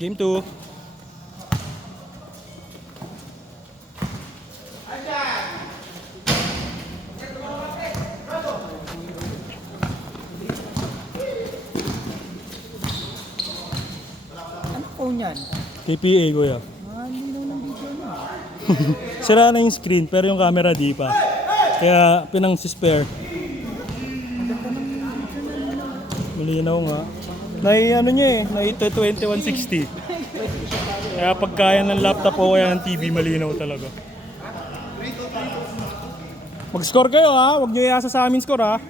Game 2. Ano phone yan? KPA kuya. Hindi na ng video na. Sira na yung screen pero yung camera di pa. Kaya pinang-spare. Malinaw nga. Ano niya eh, nai 2160. Kaya pagkaya ng laptop o kaya ng TV, malinaw talaga. Mag-score kayo ha, huwag nyo iasa sa amin score ha.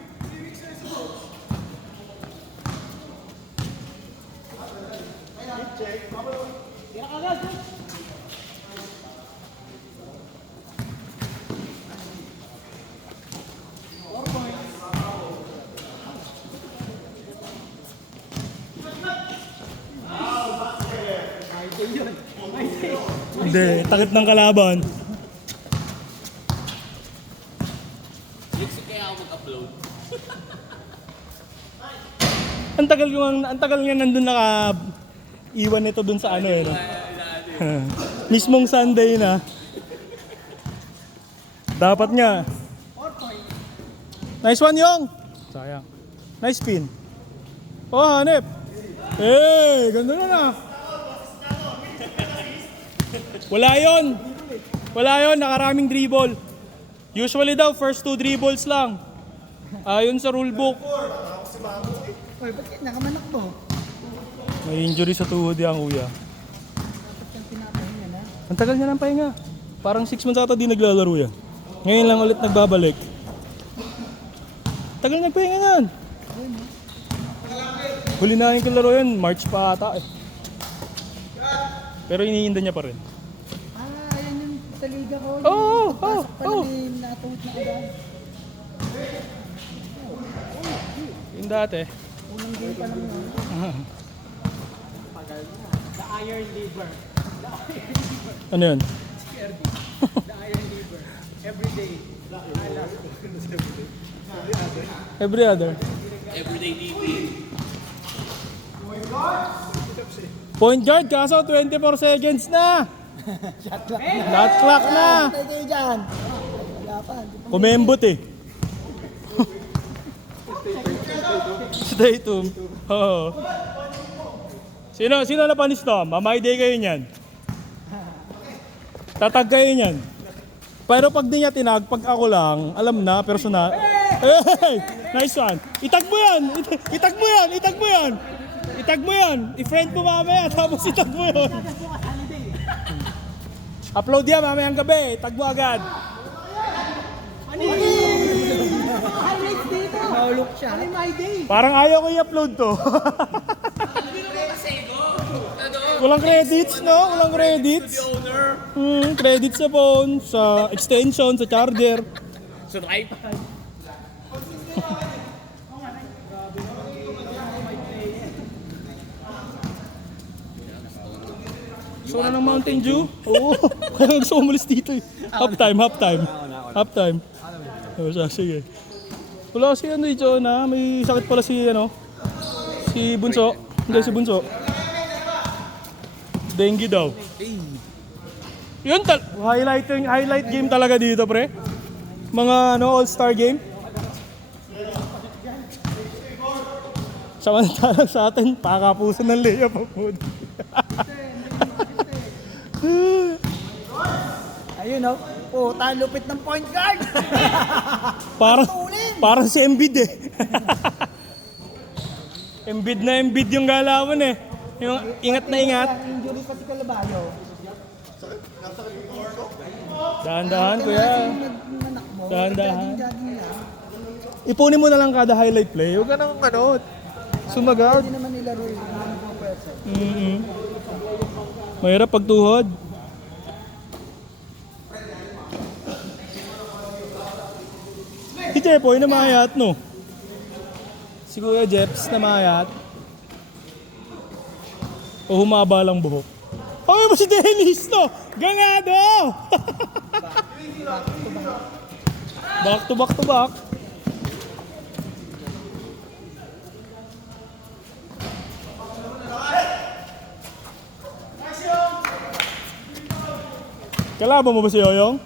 Hindi, takip ng kalaban. Kaya ako mag-upload. Ang tagal nga nandun iwan nito dun sa ano eh. No? Mismong Sunday na. Dapat nga. Nice one, Yong. Sayang. Nice spin. Oh, hanep. Eh, ganda na. Wala yon, nakaraming dribble. Usually daw, first 2 dribbles lang. Ayon sa rulebook. Oy, ba't nakamanak mo? May injury sa tuhod yan, kuya. Dapat kang pinapahinga na. Ang tagal niya ng pahinga. Parang 6 months ata di naglalaro yan. Ngayon lang ulit nagbabalik. Tagal nagpahinga yan. Huli na yung kalaro yan, March pa ata eh. Pero iniinda niya pa rin. Ayan yung sa liga ko. Oo. Natungit na agad. Yung dati. Unang game pa lang yun. The Iron Liver. Ano yun? The Iron Liver. Every day. Every other. Everyday TV. Point guard kaso 24 seconds na. Shot clock. Shot clock na. Tayo kayo dyan. Wala pa. Kumembot eh. Stay tuned. Oo. Sino na panis to? Mamay day kayo niyan. Tatag kayo niyan. Pero pag di niya tinag, pag ako lang, alam na, personal. Hey! Nice one. Itag mo yan! Itag mo yan! Itag mo yan! Itag mo yan! I-friend mo mamaya, tapos itag mo yan. Upload yan mamayang gabi. Itag mo agad. Highlights dito. Nahulog siya. Ano my day? Parang ayaw ko i-upload to. Walang credits, no? Walang credits. Credits sa phone, sa extension, sa charger. Sa iPad. Gusto na ng Mountain Dew? Oo. Kaya gusto ko umalis dito eh. Half time. O siya, sige. Wala si ano dito na, may sakit pala si si Bunso. Hindi si Bunso. Dengue daw. Yun highlight game talaga dito, pre. Mga all-star game. Samantalang sa atin, pakapusan ng layup ang food. Ayun o. Puta, lupit ng point guard. Parang si Embiid eh. Embiid yung galawan eh. Yung ingat na ingat. Injury pati Calabayo. Dahan-dahan kuya. Nanak mo. Dahan-dahan. Jogging lang. Ipunin mo na lang kada highlight play. Huwag ka nang sumagad. Hindi naman nilaro yung mga pwersa. Mahirap pagtuhod. Si Jepoy na mayat, no? Si Kuya Jeps na mayat. O humaba lang buhok. Okay ba si Dennis, no? Gangado! Back to back. Kalaban mo ba si Yoyong?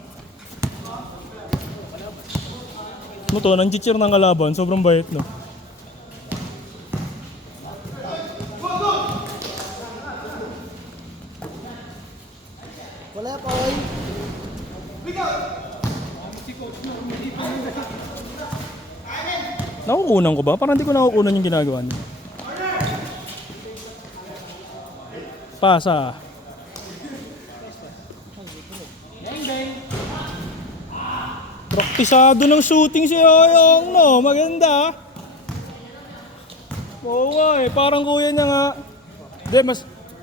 Ano to? Nang chichir ng kalaban. Sobrang bait, no? Wala pa, oy. Nakukunan ko ba? Parang hindi ko nakukunan yung ginagawa niya. Pasa. Praktisado ng shooting si Yoyong, no? Maganda. Oo nga eh, parang kuya niya nga. Hindi,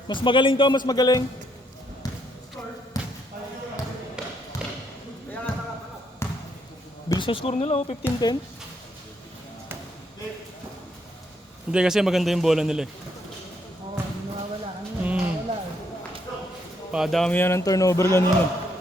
mas magaling to, mas magaling. Bilis ang score nila, oh, 15-10. Hindi kasi maganda yung bola nila eh. Oo, hindi nawawala. Wala eh. Padami yan ang turnover kanina.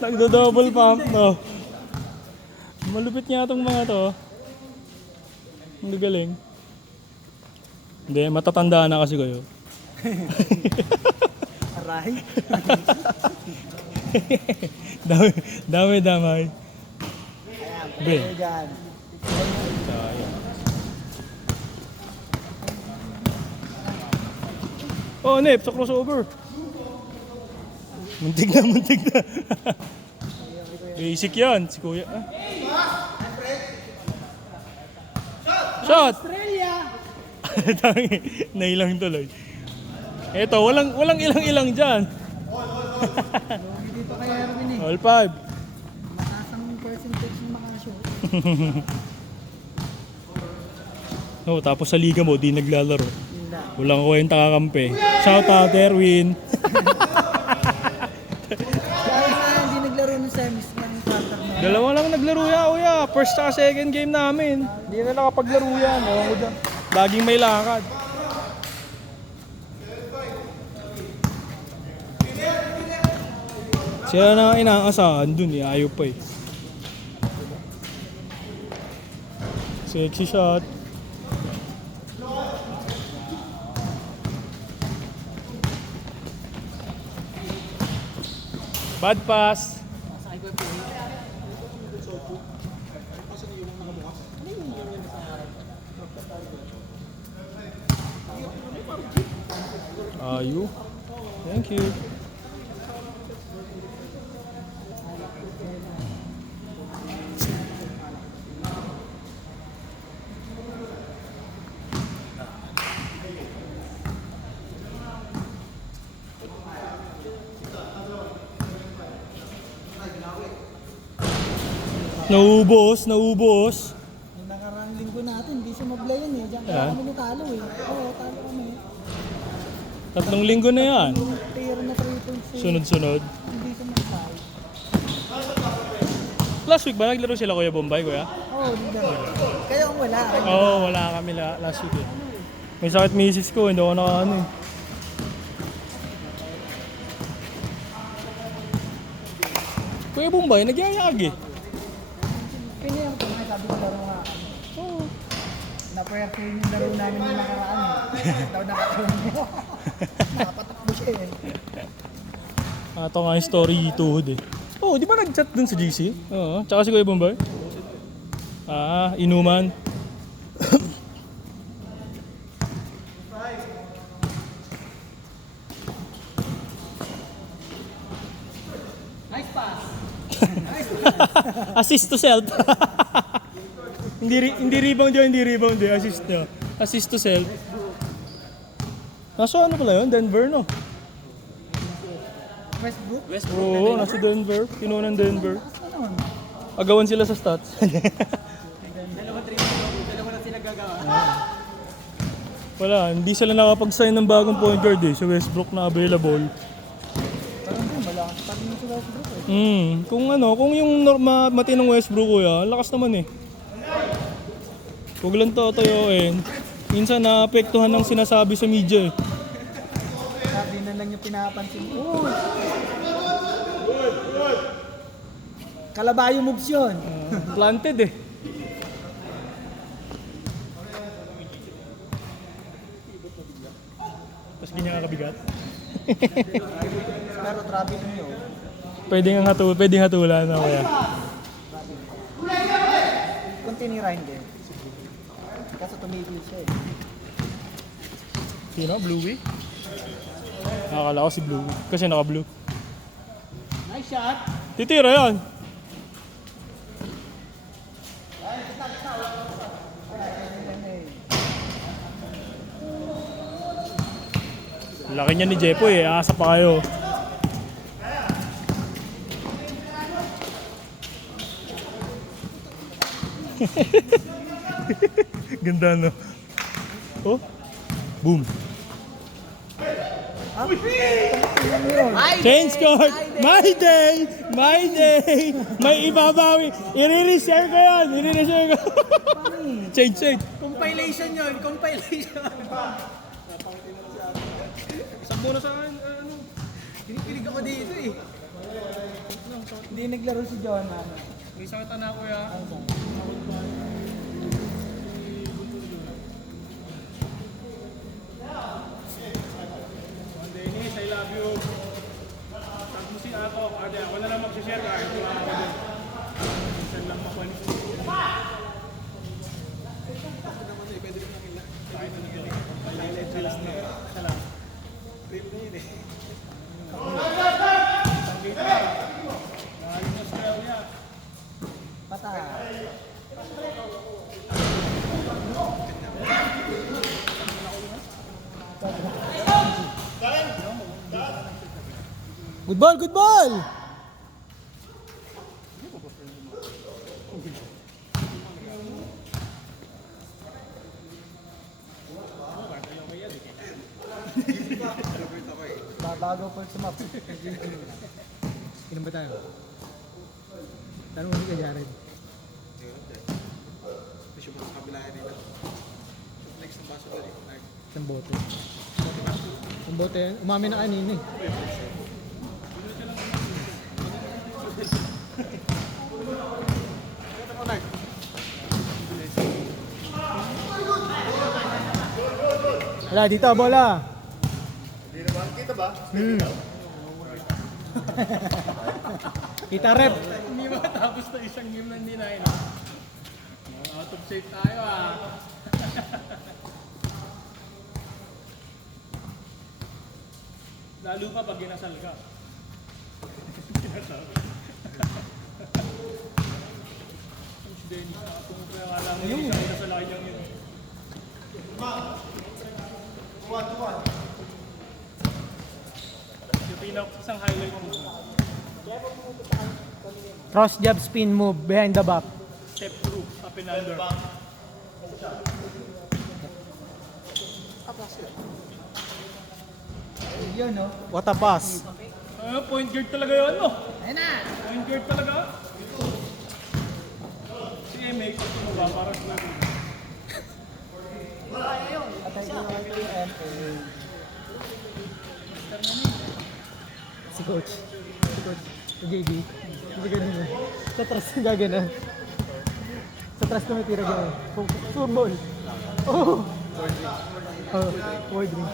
Nagdo-double pump, no? Malupit nga itong mga to. Ang galing. Hindi, matatanda na kasi kayo. Aray. Damay. Be. Ayan, dyan. Sayang. Oh, Nep, sa crossover. Muntik na. Basic yan, si Kuya. Ah. Shot! Australia! Tangi, nailang tuloy. Eto, walang ilang dyan. Dito kay Erwin eh. All 5. Mataasang percentage ng makashoot. Oh, tapos sa liga mo, di naglalaro. Hindi. Walang kwenta kakampi. Shout out, Erwin. Dahil na hindi naglaro ng semis ng quarter na. Dalawa lang naglaro yan, kuya. First at second game namin. Hindi na nakapaglaro yan. Oh, laging may lakad. Siya na inaasahan dun eh. Ayaw pa eh. Sexy shot. Bad pass. Ayu. Thank you. Naubos. Yung nakarang linggo natin, hindi siya mablayan eh. Diyan kaya kami natalo eh. Oo, talo kami. 3 linggo na yan. Yung player na 3 points eh. Sunod-sunod. Hindi siya mag-try. Last week ba naglaro sila Kuya Bombay, Kuya? Oo, hindi na. Kaya kung wala. Oo, wala kami last week eh. May sakit misis ko, hindi ako nakaano eh. Kuya Bombay, nagyayag eh. Pinayang ko nga, sabi ko laro nga. Oo. Na-puwerto yung laro namin yung nakaraan eh. Daw nakataon mo. Nakapatakbo siya eh. Ito nga yung story tuhod eh. Oh, di ba nag-chat dun sa GC? Oo, tsaka si Kuya Bombay. Ah, inuman. Nice pass. Assist to self. hindi rebound yun, assist nyo. Assist to self. Nasa ano pala yun? Denver, no? Westbrook? Oo, nasa Denver. Kinuha ng Denver. Ano? Agawan sila sa stats. Dalawa na sila gagawa. Wala, hindi sila nakapag-sign ng bagong point guard eh. Si Westbrook na available. Parang din, malakas pa rin si Westbrook eh. Kung yung matinong Westbrook kuya, ang lakas naman eh. Huwag lang totoyoin. Minsan naapektuhan ng sinasabi sa media eh. lang yung pinapansin. Uy! Kalabayo moves yun. Planted eh. Tapos ganyan ka kabigat. Pero traveling yun. Pwede hatulan na kaya. Kung tinirahin din. Kaso tumigil siya eh. Sino? Bluey? Nakakala ko si Bluey. Kasi naka-blue. Nice shot! Titira yan. Laki niya ni Jepo eh. Asa pa kayo. Ganda no? Oh? Boom. Change court! My day! My day! May ibabawi! I-re-reserve ko yun! I-re-reserve ko! Change! Compilation yun! Compilation! Isang muna sa akin, ano? Pinipilig ako dito eh. Hindi naglaro si John. May sakit na ako ya. Dennis, I love you. Tag mo si Ato. Ako na lang mag-share kahit wala ako din. Minsan lang makuha. Kahit ano din. Palilit sa last na. Isa lang. Trip na yun eh. Sanggit na. Galing Australia. Pata. Good ball! Good ball! Bago po sa map. Ilan ba tayo? Tanong mo ka, Jared. Isang bote. Isang bote. Umami na kanina eh. Wala, dito, bola. Hindi naman, kita ba? Kita rep. Hindi matapos na isang game na hindi na yun. Out of shape tayo ah. Lalo pa pag ginasal ka. Ginasal. Si Dennis, nakatungo pa yung alam mo yung isang kinasalakin niyang yun. Yung isang highlight mo. Cross jab spin move behind the back. Step through, up and under. Yun no? What a pass. Point guard talaga yun, no? Ayun na! Point guard talaga. Si MA, kung tumaba, parang sila rin. Atay ko naman ito yung MA. Si coach. Si coach. Si JB. Hindi ganun yun. Sa trust yung gagana. Sa trust ko may tira gano'n. Sure ball. Oh! Oh, void ring.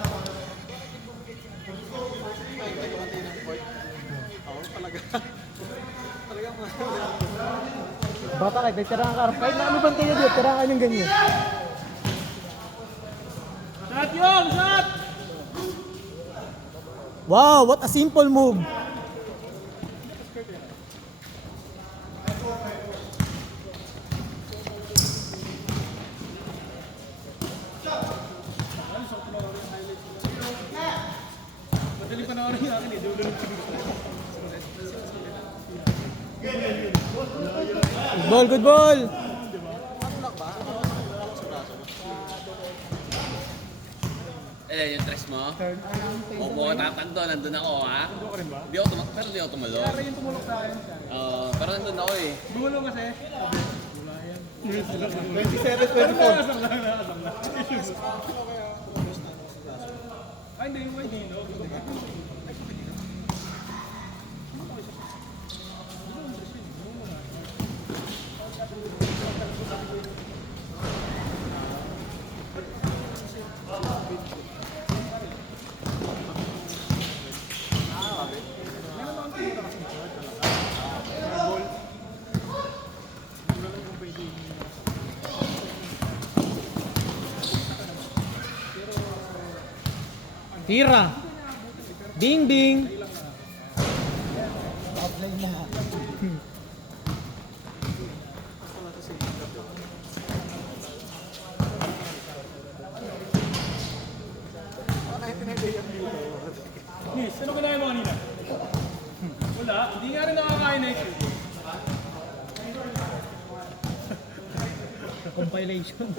Bata kahit nagtira ang karap. Kahit na ano bang kayo dito, tira ka ng ganyan. Shot yun! Shot! Wow, what a simple move. Madali pa na oras yung akin eh. Dulunod siguro. Good ball, good ball. Yung tres mo? Huwag mo tatanto, nandun ako ha? Ano ka rin ba? Di ako pero di ako tumalon. Pero yung tumulok sa akin siya. Pero nandun ako eh. Bumulong kasi. Wala yan. 27-24. Nakasang lang, nakasang lang. Ay, hindi yung may dino. Tira. Ding ding. Offline na. Nis, ano kinain mo kanina? Wala, hindi nga rin nakakain na ito. Compilation.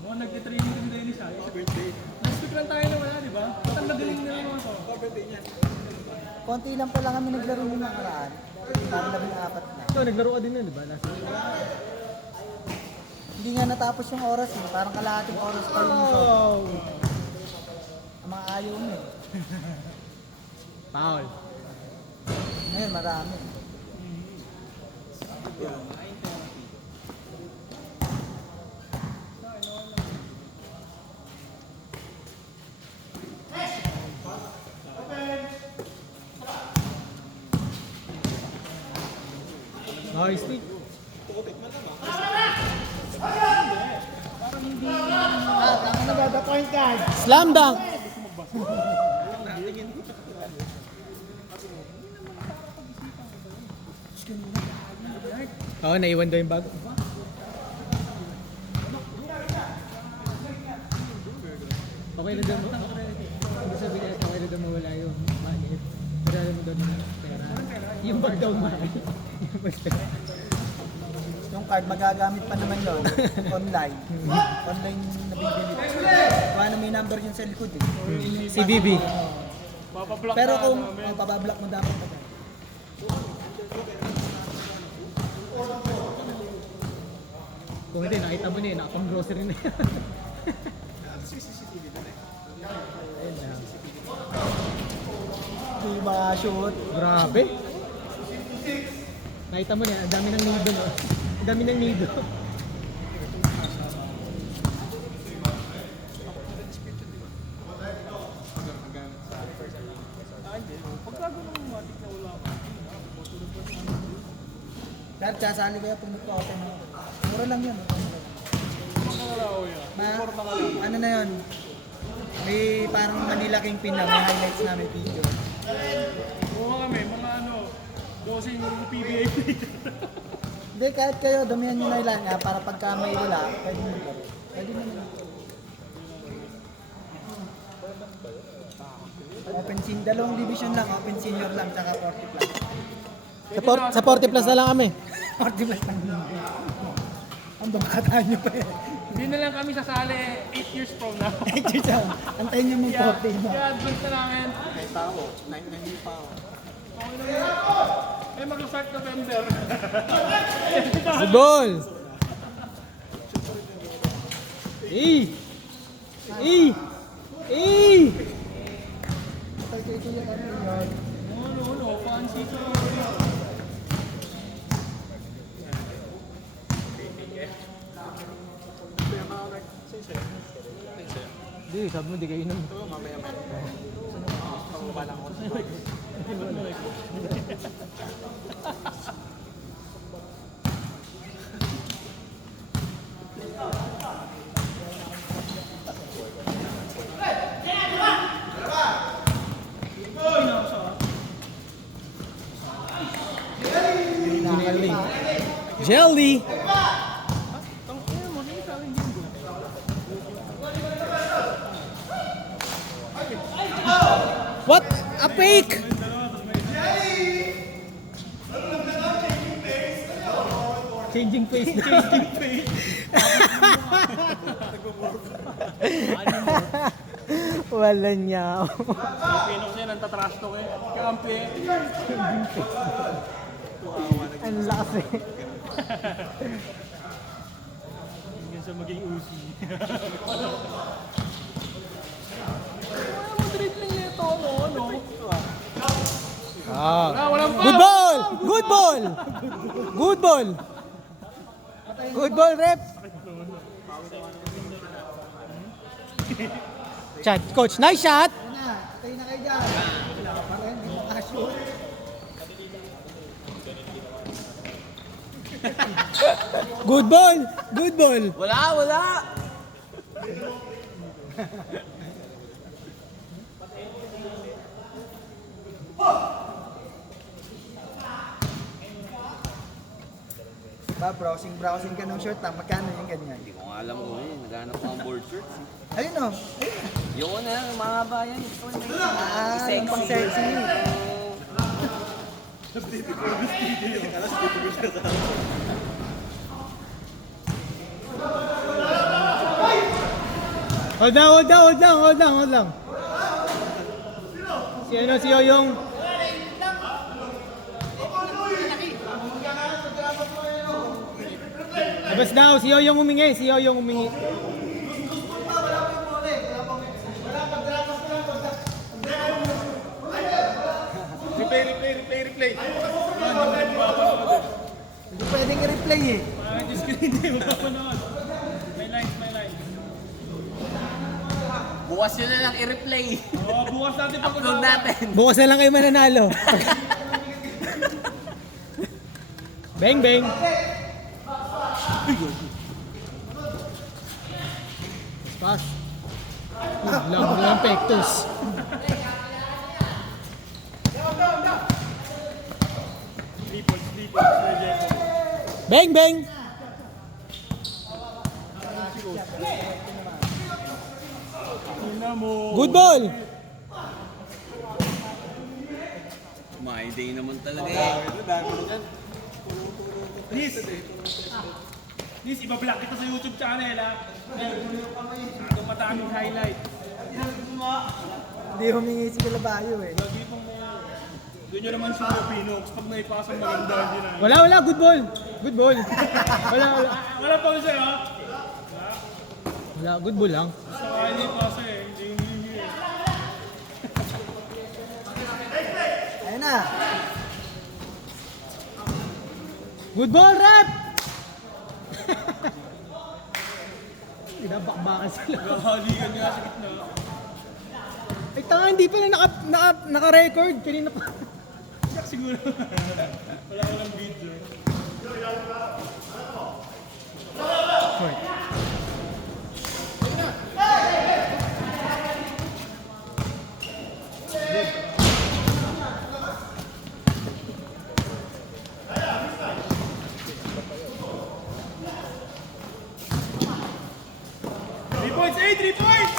Mga nag-training kami din isa. Last week lang tayo na wala, di ba? Ba't ang magaling na naman ito? Konti lang pala kami naglaro ng nakaraan. Parang 14 na. Ito, naglaro ka din yun, di ba? Last week. Hindi nga natapos yung oras eh. Parang kalahating oras pa yung show. Oh! Ang mga ayaw mo eh. Foul. Ngayon marami. Nice, Nick. Slam dunk! Oo, naiwan daw yung bago. Okay na daw mo. Hindi sabihin natin okay na daw mawala yung manit. Pero alam mo daw yung pera. Yung bag daw mahal. Yung bag daw. Yung card magagamit pa naman yun. Online. Online na bibili. Kaya na may number yun sa likod eh. Si Bibi. Papablock Pero na kung namin. pabablock mo dapat na. Kung hindi, nakita mo na eh. Nakapang grocery na yan. Ayun na. Hindi makashoot. Grabe. Nakita mo na yan. Ang dami ng nido, no? Ang dami ng nido. Dahil kasali kayo pag nagpa-open mo. Mura lang yun. Ano na yun? May parang Manila Kingpin na. May highlights namin video. Oo kami, mga ano, dosing PBA player. Hindi, kahit kayo, damihan nyo na ilan nga para pagka may wala, pwede mo laro. Pwede mo na. Open senior, dalawang division lang, open senior lang, tsaka 40 plus. Sa 40 plus na lang kami. 40 plus lang. Ang bangkataan nyo pa eh. Hindi na lang kami sasali 8 years from now. Antayin nyo mong 40 na. Kaya advance na namin. May tao, 9 pa ako. Eh, mag-start November. Football! Eh! Eh! Eh! No, fancy to. Hindi, sabi mo di kayo inom. Jelly! What? A fake! Changing face. Changing face. Wala niya. Pilipino kasi nantatrash talk eh. Kampi eh. Ang lakas eh. Hanggang sa maging usi. Madrid lang nito, no? Walang Good ball! Good ball! Good ball! Good ball, rep! Shot. Coach, nice shot! Ayun na, tayo na kayo dyan. Para hindi makashoot. Good ball! Good ball! Wala! Ba, browsing ka ng shirt ha. Magkano yung ganyan? Hindi ko nga alam ko eh. Naghanap ko ang board shirts eh. Ayun o. Yung una, mga bayan. Yung pang sexy. Hold lang. Si Yoyong. Labas daw, si Yoyong humingi. Replay. Hindi pwedeng i-replay eh. Hindi mo papanood. May lines. Bukas yun na lang i-replay. Bukas natin Upload natin. Bukas na lang kayo mananalo. Bang! Pass. Labo ng pectus. Bang! Good ball! My day naman talaga eh. Nis, iba-block kita sa YouTube channel ha. Ito mataming highlight. Hindi humingi si Calabayo eh. Doon nyo naman sa Pinox pag naipasang maganda hindi na. Wala, good ball. Wala. Wala pa siya ha. Wala, good ball lang. Gusto ka hindi pasa eh. Hindi. Ayun na. Good ball, rep! Pinabakbakan sila. Haligan nga sa gitna. Ay, tanga, hindi pa na naka-record. Kanina pa. Siguro. Wala ko lang video. Three points!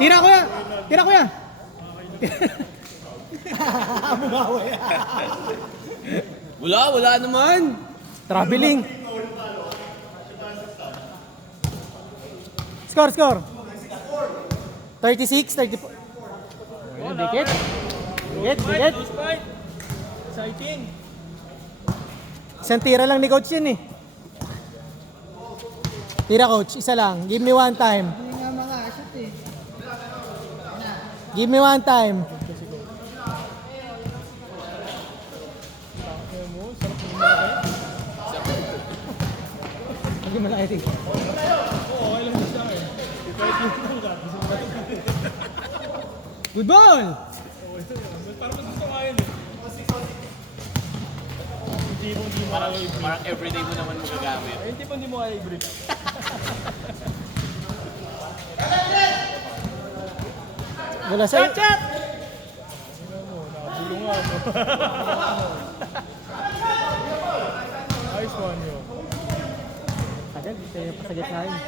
Tira ko yan! Wala naman. Traveling. Score. 36, 34. Dikit. Close fight. Exciting. Isang tira lang ni coach yun eh. Tira coach, isa lang. Give me one time. Hindi nga mga shoot eh. Give me one time. Hindi malaki din. Oo, okay lang siya eh. Good ball! Parang mas gusto nga yun eh. Hindi mo kaya i-brief. Parang everyday mo naman magagamit. Yung tipo hindi mo kaya i-brief. Wala sa... Bulong nga mo. Nice one yun. Tagal, tayo pa sa gitna yun.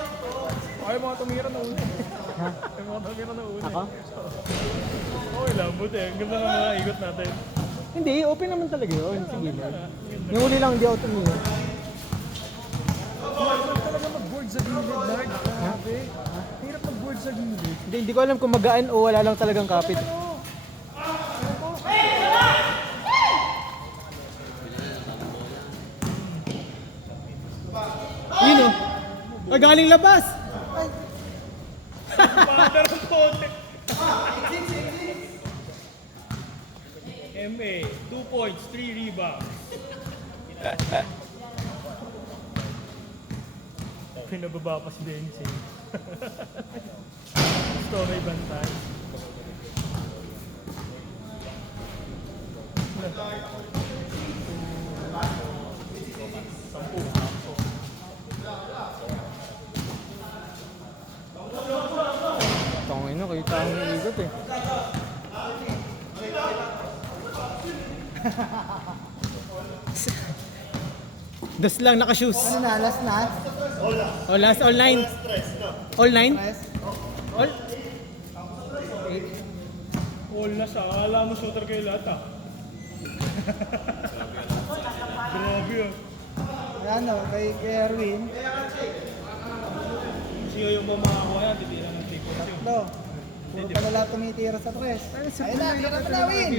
Ay, mga tumira na una. Ha? Ay, mga tumira na una. Ako? Okay lang, buti. Ang ganda ng mga ikot natin. Hindi, open naman talaga yun. Sige lang. Yung huli lang, hindi ako tumingin. Talaga mag-board sa gilid, Lord. Grabe. Hirap mag-board sa gilid. Hindi ko alam kung magaan o wala lang talagang kapit. Yun oh. Ay, galing labas! Father ng pote. MA, 2 points, 3 rebounds. pinababa pa si Dennis eh. Gusto may bantay. Tangin na, kita ang igot eh. Das lang, naka-shoes. Ano na, last na? Oh, last, all nine. All nine? Press? All? All na siya. Akala mo shooter kayo lahat ah. Grabe ah. Ano, kay Erwin. Siya yung makakuha yan, titira ng take off yun. Tatlo. Puro pa nila tumitira sa press. Ayun na, tira pa nawin.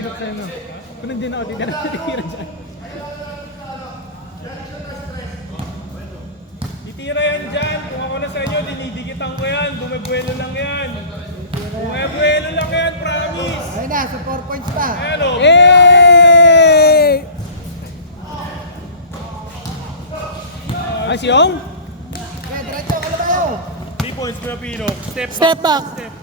Kung hindi na ako, hindi na natitira dyan. Titira yan dyan. Kung ako na sa inyo, dinidikitan ko yan. Bumebuelo lang yan. Bumebuelo lang yan, promise. Ayun na, so 4 points pa. Ayan o. Hey! Ay, si Ong? Okay, diretso ka na kayo. 3 points, Pilipino. Step back. Step.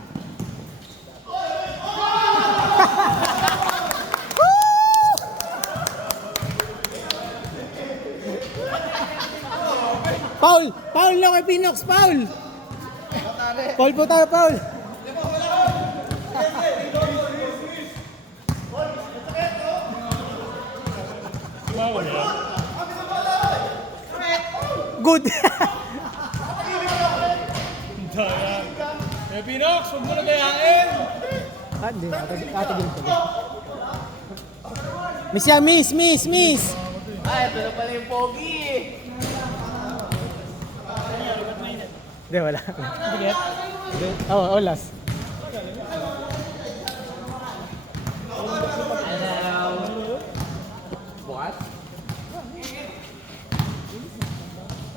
Foul! Foul na kay Pinox! Foul! Foul po tayo, foul! Bawal yan. Good! Daya. Pinox, huwag mo na dayain. Hindi. Tatigil ko. Miss yan, miss! Miss! Miss! Ah, ito na pala yung pogi eh. Hindi, wala. Oo, oh, last. What?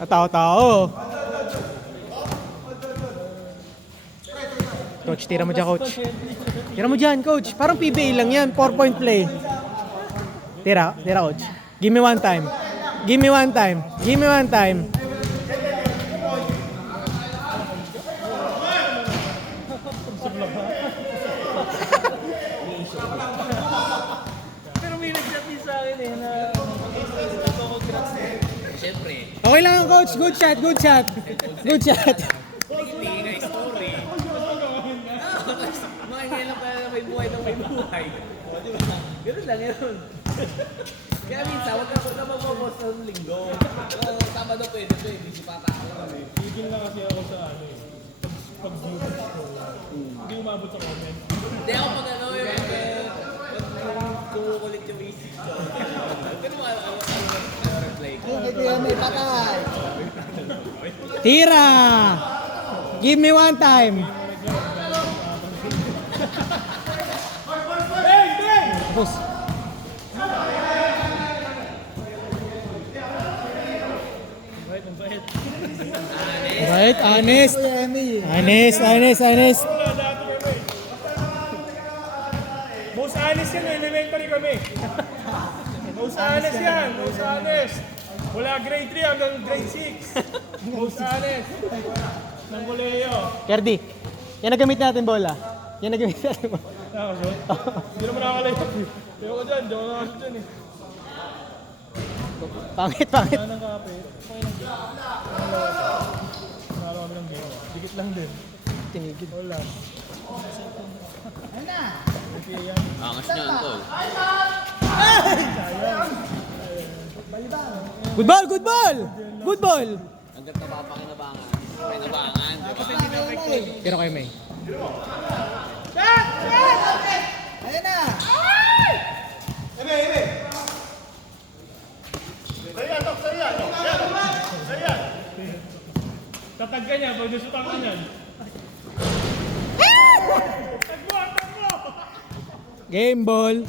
Tao-tao. Coach, tira mo dyan, coach. Tira mo dyan, coach. Parang PBA lang yan. 4-point play. Tira, coach. Give me one time. Give me one time. Give me one time. Pero may nag-chat sa akin eh na Siyempre, Okay lang, coach. Good shot, good shot. Good shot. hindi nga story. Mga ngayon lang pala na may buhay na may buhay. O, di ba? Ganun lang yun. Kaya minsan, huwag ka mag-post ng linggo. Sabado pwede, busy pa tao. Tigil na kasi ako sa ano eh. Pag-view ng show. Hindi umabot sa comment. Hindi ako pag ano yung kumukulit yung isip ko. Pero mga reply ko. Hindi yan may patay. Tira! Give me one time. Boss. Right, honest. Kuya Emmy. Honest, honest, honest. Wala dati kami. Most honest yan, elementary kami. Most honest yan, most honest. Wala grade 3 hanggang grade 6. Most honest. Ng koleyo. Kerdi, yan nagamit natin bola. Yan nagamit natin bola. Nakasot? Hindi naman nakakalayap eh. Kaya ko dyan, di ako nakasot dyan eh. Pangit, pangit. Wala nang kape. Okay lang dyan. Wala kami ng game. Dikit lang din. Tinigil. Wala. Ayun na. Okay yan. Angas niya, Antol. Good ball, good ball! Good ball! Hanggat napapakinabangan. Pakinabangan, di ba? Pero kayo may. Ayun na. Tatag ka niya, pag nasutan ka niyan. Game ball.